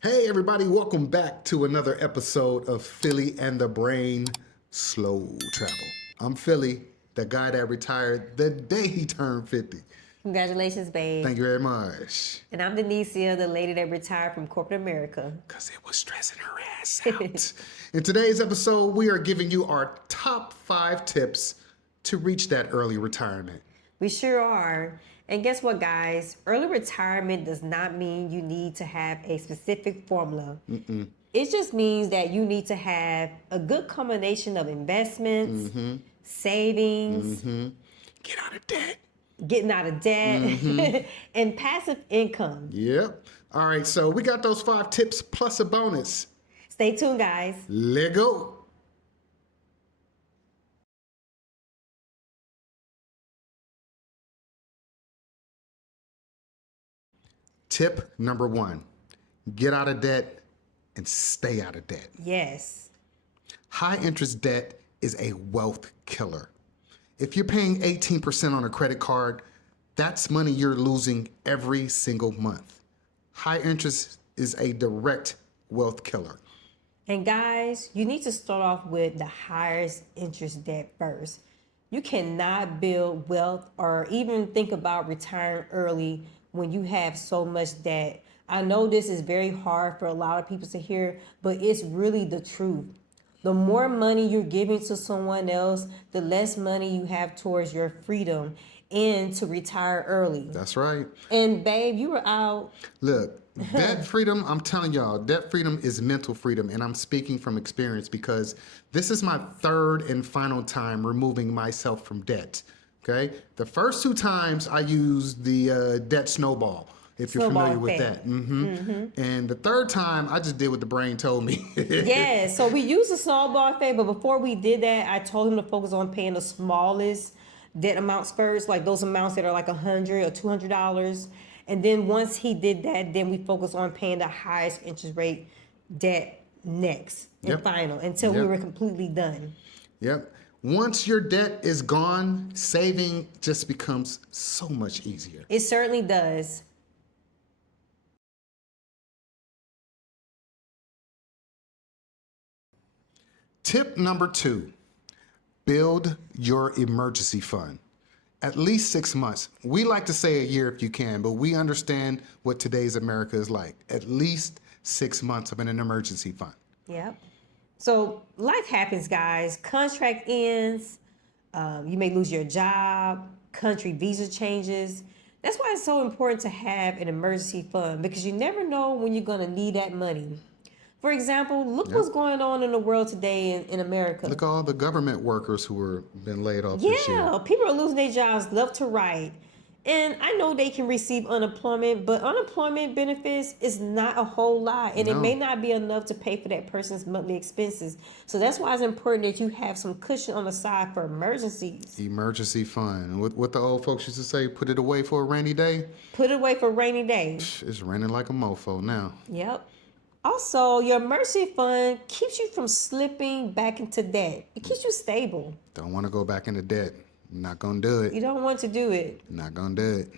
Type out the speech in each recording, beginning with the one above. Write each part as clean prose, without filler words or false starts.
Hey, everybody, welcome back to another episode of Philly and the Brain Slow Travel. I'm Philly, the guy that retired the day he turned 50. Congratulations, babe. Thank you very much. And I'm Denicia, the lady that retired from corporate America. Because it was stressing her ass out. In today's episode, we are giving you our top 5 tips to reach that early retirement. We sure are. And guess what, guys? Early retirement does not mean you need to have a specific formula. It just means that you need to have a good combination of investments, savings, Get out of debt. getting out of debt, and passive income. Yep. All right, so we got those 5 tips plus a bonus. Stay tuned, guys. Let go. Tip number 1, get out of debt and stay out of debt. Yes. High interest debt is a wealth killer. If you're paying 18% on a credit card, that's money you're losing every single month. High interest is a direct wealth killer. And guys, you need to start off with the highest interest debt first. You cannot build wealth or even think about retiring early when you have so much debt. I know this is very hard for a lot of people to hear, but it's really the truth. The more money you're giving to someone else, the less money you have towards your freedom and to retire early. That's right. And babe, you were out. Look, debt freedom, I'm telling y'all, debt freedom is mental freedom. And I'm speaking from experience because this is my 3rd and final time removing myself from debt. Okay? The first 2 times I used the debt snowball, if you're Snowball familiar with effect. that. And the 3rd time, I just did what the brain told me. Yeah, so we used the snowball effect, but before we did that, I told him to focus on paying the smallest debt amounts first, like those amounts that are like $100 or $200. And then once he did that, then we focused on paying the highest interest rate debt next and Yep. final until we Yep. were completely done. Yep. Once your debt is gone, saving just becomes so much easier. It certainly does. Tip number 2, build your emergency fund. At least 6 months. We like to say a year if you can, but we understand what today's America is like. At least 6 months of an emergency fund. Yep. So life happens, guys. Contract ends. You may lose your job. Country visa changes. That's why it's so important to have an emergency fund because you never know when you're going to need that money. For example, look what's going on in the world today in America. Look at all the government workers who were been laid off this year. Yeah, people are losing their jobs left to right. And I know they can receive unemployment, but unemployment benefits is not a whole lot. And it No. may not be enough to pay for that person's monthly expenses. So that's why it's important that you have some cushion on the side for emergencies. Emergency fund. What the old folks used to say, put it away for a rainy day. Put it away for rainy days. It's raining like a mofo now. Yep. Also, your emergency fund keeps you from slipping back into debt. It keeps you stable. Don't want to go back into debt. Not gonna do it. You don't want to do it. Not gonna do it.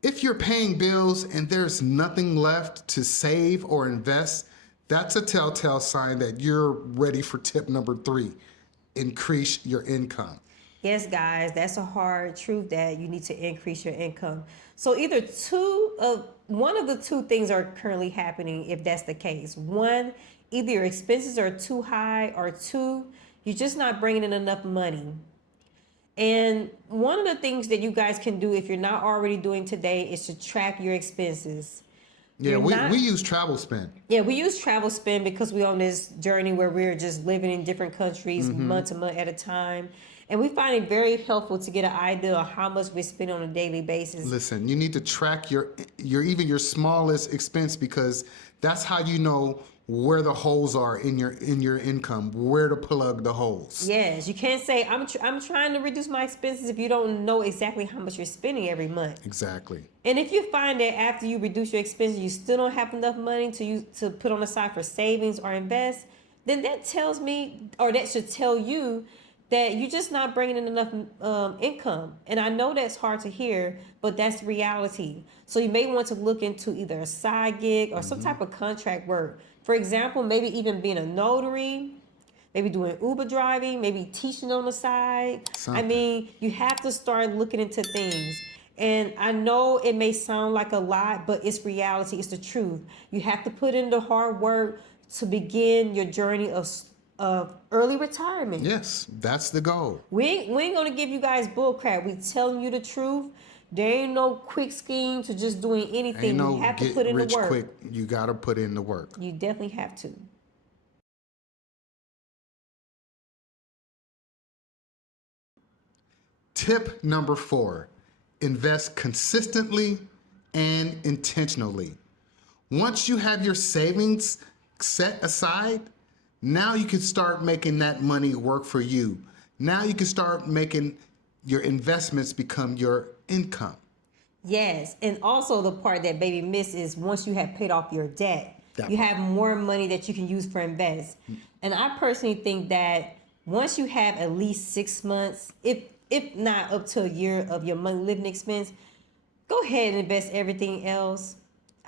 If you're paying bills and there's nothing left to save or invest, that's a telltale sign that you're ready for tip number 3. Increase your income. Yes, guys, that's a hard truth that you need to increase your income. So either one of the 2 things are currently happening if that's the case. 1, either your expenses are too high, or 2, you're just not bringing in enough money. And one of the things that you guys can do if you're not already doing today is to track your expenses. Yeah, we use travel spend. Yeah, we use travel spend because we're on this journey where we're just living in different countries month to month at a time. And we find it very helpful to get an idea of how much we spend on a daily basis. Listen, you need to track your even your smallest expense because that's how you know where the holes are in your income, where to plug the holes. Yes, you can't say I'm trying to reduce my expenses if you don't know exactly how much you're spending every month. Exactly. And if you find that after you reduce your expenses, you still don't have enough money to put on the side for savings or invest, then that tells me, or that should tell you, that you're just not bringing in enough income. And I know that's hard to hear, but that's reality. So you may want to look into either a side gig or some type of contract work. For example, maybe even being a notary, maybe doing Uber driving, maybe teaching on the side. I Something. mean, you have to start looking into things. And I know it may sound like a lot, but it's reality. It's the truth. You have to put in the hard work to begin your journey of early retirement. Yes, that's the goal. We ain't gonna give you guys bull crap. We telling you the truth. There ain't no quick scheme to just doing Ain't anything. You no have to get put in the rich work. quick. You got to put in the work. You definitely have to. Tip number 4, invest consistently and intentionally. Once you have your savings set aside, now you can start making that money work for you. Now you can start making your investments become your income. Yes, and also the part that baby miss is once you have paid off your debt, That you part. have more money that you can use for invest. And I personally think that once you have at least 6 months, if not up to a year of your monthly living expense, go ahead and invest everything else.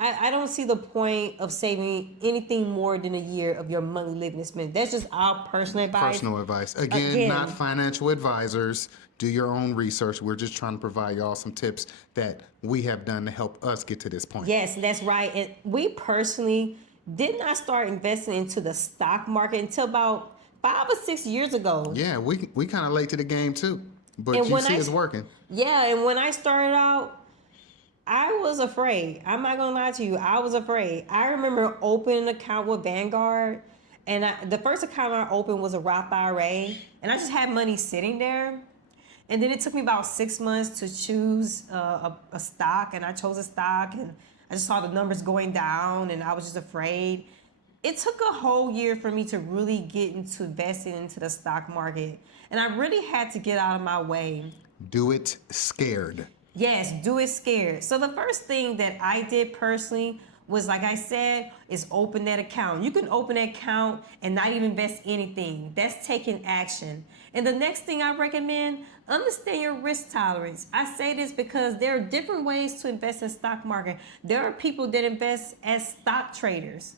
I don't see the point of saving anything more than a year of your monthly living expense. That's just our personal advice. Personal advice. Again, not financial advisors. Do your own research. We're just trying to provide y'all some tips that we have done to help us get to this point. Yes, that's right. And we personally did not start investing into the stock market until about 5 or 6 years ago. Yeah, we kind of late to the game too. But And you when see I it's working. Yeah, and when I started out, I was afraid. I'm not gonna lie to you. I was afraid. I remember opening an account with Vanguard, and the first account I opened was a Roth IRA, and I just had money sitting there. And then it took me about 6 months to choose a stock, and I chose a stock, and I just saw the numbers going down, and I was just afraid. It took a whole year for me to really get into investing into the stock market, and I really had to get out of my way. Do it scared. Yes, do it scared. So the first thing that I did personally was, like I said, is open that account. You can open that account and not even invest anything. That's taking action. And the next thing I recommend, understand your risk tolerance. I say this because there are different ways to invest in stock market. There are people that invest as stock traders.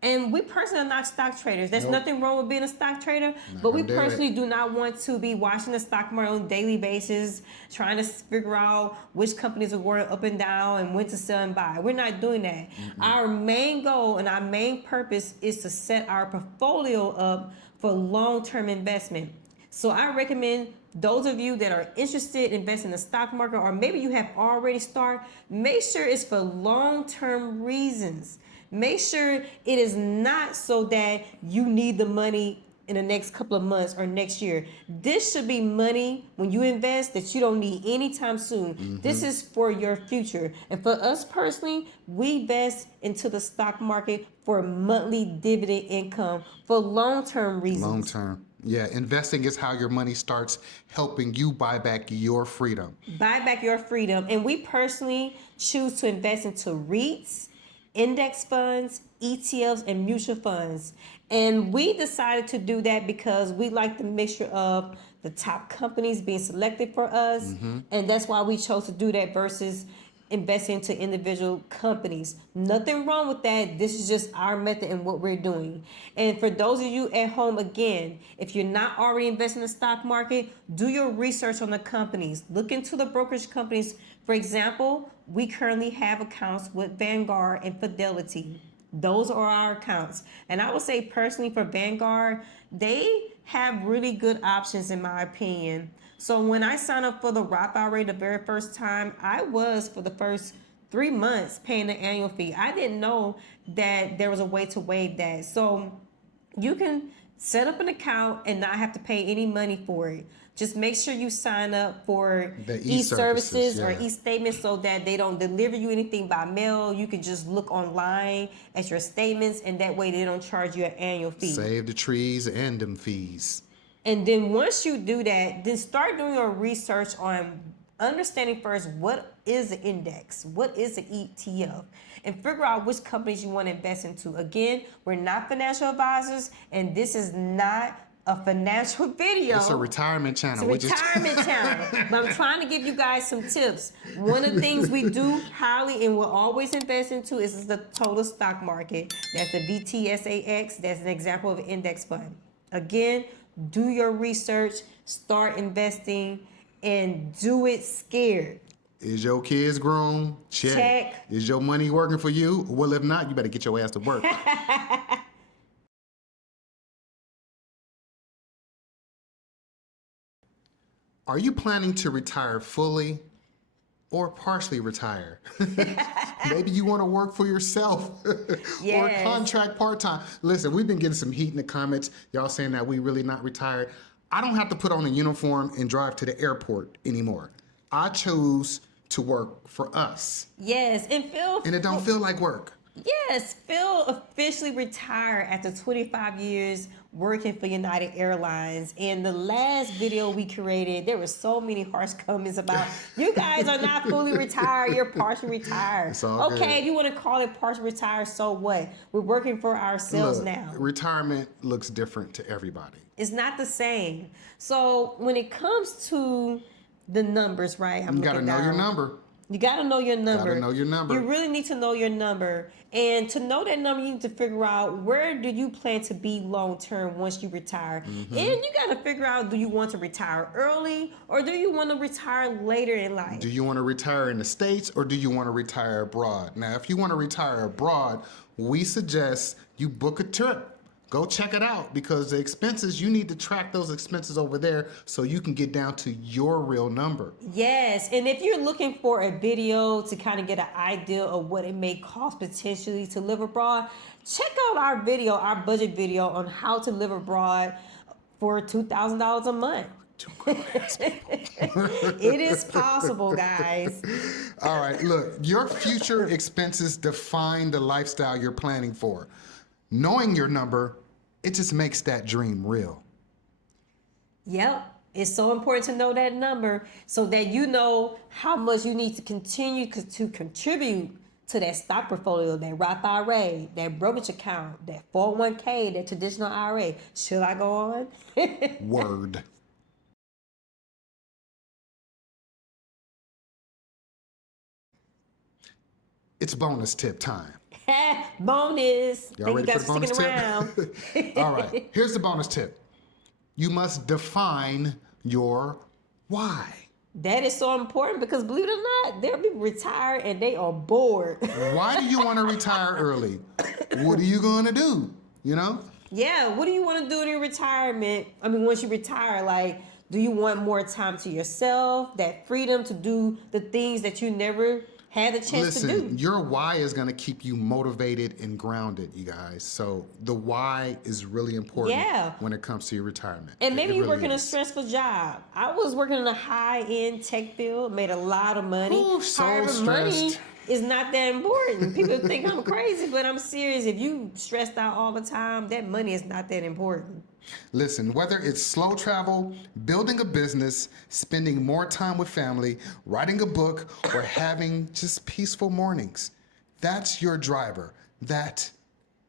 And we personally are not stock traders. There's Nope. nothing wrong with being a stock trader, Not but we gonna do it. personally do not want to be watching the stock market on a daily basis, trying to figure out which companies are going up and down and when to sell and buy. We're not doing that. Our main goal and our main purpose is to set our portfolio up for long-term investment. So I recommend those of you that are interested in investing in the stock market, or maybe you have already started, make sure it's for long-term reasons. Make sure it is not so that you need the money in the next couple of months or next year. This should be money when you invest that you don't need anytime soon. This is for your future. And for us personally, we invest into the stock market for monthly dividend income for long-term reasons. Long term. Yeah, investing is how your money starts helping you buy back your freedom. Buy back your freedom. And we personally choose to invest into REITs, index funds, ETFs, and mutual funds. And we decided to do that because we like the mixture of the top companies being selected for us. And that's why we chose to do that versus investing into individual companies. Nothing wrong with that. This is just our method and what we're doing. And for those of you at home, again, if you're not already investing in the stock market, do your research on the companies. Look into the brokerage companies. For example, we currently have accounts with Vanguard and Fidelity. Those are our accounts. And I would say personally for Vanguard, they have really good options in my opinion. So when I signed up for the Roth IRA the very first time, I was for the first 3 months paying the annual fee. I didn't know that there was a way to waive that. So you can set up an account and not have to pay any money for it. Just make sure you sign up for The e-services or yeah. e-statements so that they don't deliver you anything by mail. You can just look online at your statements, and that way they don't charge you an annual fee. Save the trees and them fees. And then once you do that, then start doing your research on understanding first what is an index, what is an ETF, and figure out which companies you want to invest into. Again, we're not financial advisors, and this is not a financial video. It's a retirement channel. It's a retirement channel. But I'm trying to give you guys some tips. One of the things we do highly and will always invest into is the total stock market. That's the VTSAX. That's an example of an index fund. Again, do your research, start investing, and do it scared. Is your kids grown? Check. Is your money working for you? Well, if not, you better get your ass to work. Are you planning to retire fully or partially retire? Maybe you want to work for yourself or contract part-time. Listen, we've been getting some heat in the comments. Y'all saying that we really not retired. I don't have to put on a uniform and drive to the airport anymore. I chose to work for us. Yes, and it don't feel like work. Yes, Phil officially retired after 25 years working for United Airlines. And the last video we created, there were so many harsh comments about, you guys are not fully retired, you're partially retired. It's all okay, good. if you want to call it partially retired, so what? We're working for ourselves now. Retirement looks different to everybody. It's not the same. So when it comes to the numbers, right? You got to know your number. You got to know your number. Got to know your number. You really need to know your number. And to know that number, you need to figure out where do you plan to be long-term once you retire. And you got to figure out, do you want to retire early or do you want to retire later in life? Do you want to retire in the States or do you want to retire abroad? Now, if you want to retire abroad, we suggest you book a trip. Go check it out because the expenses, you need to track those expenses over there so you can get down to your real number. Yes, and if you're looking for a video to kind of get an idea of what it may cost potentially to live abroad, check out our video, our budget video on how to live abroad for $2,000 a month. It is possible, guys. All right, look, your future expenses define the lifestyle you're planning for. Knowing your number, it just makes that dream real. Yep. It's so important to know that number so that you know how much you need to continue to contribute to that stock portfolio, that Roth IRA, that brokerage account, that 401k, that traditional IRA. Should I go on? Word. It's bonus tip time. Bonus. Y'all ready for the bonus tip? Around. All right, here's the bonus tip. You must define your why. That is so important because believe it or not, there are people retired and they are bored. Why do you want to retire early? What are you going to do? You know? Yeah, what do you want to do in your retirement? I mean, once you retire, like, do you want more time to yourself, that freedom to do the things that you never had the chance to do? Listen, your why is going to keep you motivated and grounded, you guys. So the why is really important when it comes to your retirement. And maybe you really work in a stressful job. I was working in a high-end tech field, made a lot of money. Ooh, so However, stressed. money is not that important. People think I'm crazy, but I'm serious. If you stressed out all the time, that money is not that important. Listen, whether it's slow travel, building a business, spending more time with family, writing a book, or having just peaceful mornings, that's your driver. That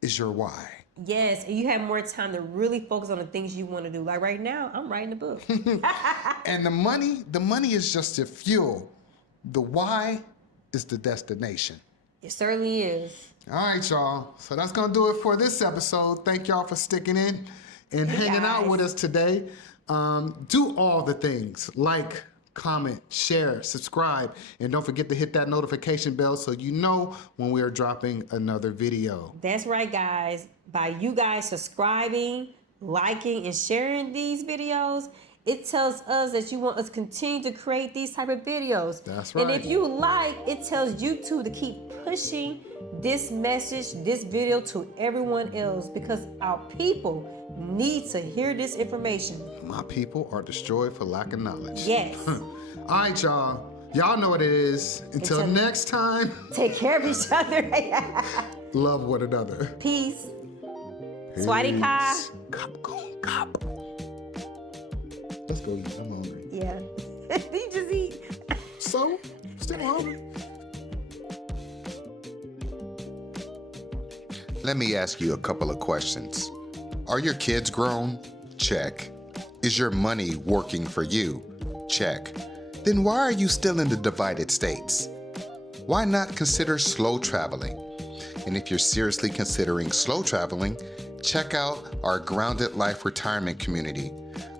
is your why. Yes, and you have more time to really focus on the things you want to do. Like right now, I'm writing a book. And the money is just the fuel. The why is the destination. It certainly is. All right, y'all. So that's going to do it for this episode. Thank y'all for sticking in and hanging out with us today. Do all the things, like, comment, share, subscribe, and don't forget to hit that notification bell so you know when we are dropping another video. That's right, guys. By you guys subscribing, liking, and sharing these videos, it tells us that you want us to continue to create these type of videos. That's right. And if you like, it tells YouTube to keep pushing this message, this video to everyone else because our people need to hear this information. My people are destroyed for lack of knowledge. Yes. All right, y'all. Y'all know what it is. Until next time. Take care of each other. Love one another. Peace. Swati Ka. Cop, cop. Let's go eat. I'm hungry. Yeah. You just eat. So, still hungry. Let me ask you a couple of questions. Are your kids grown? Check. Is your money working for you? Check. Then why are you still in the divided states? Why not consider slow traveling? And if you're seriously considering slow traveling, check out our Grounded Life retirement community.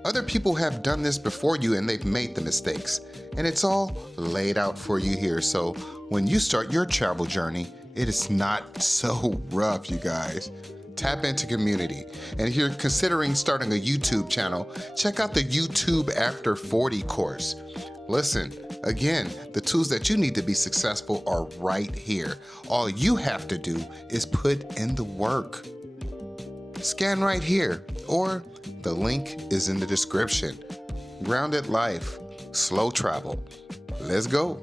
Other people have done this before you and they've made the mistakes. And it's all laid out for you here. So when you start your travel journey, it is not so rough, you guys. Tap into community. And if you're considering starting a YouTube channel, check out the YouTube After 40 course. Listen, again, the tools that you need to be successful are right here. All you have to do is put in the work. Scan right here, or the link is in the description. Grounded Life, slow travel. Let's go.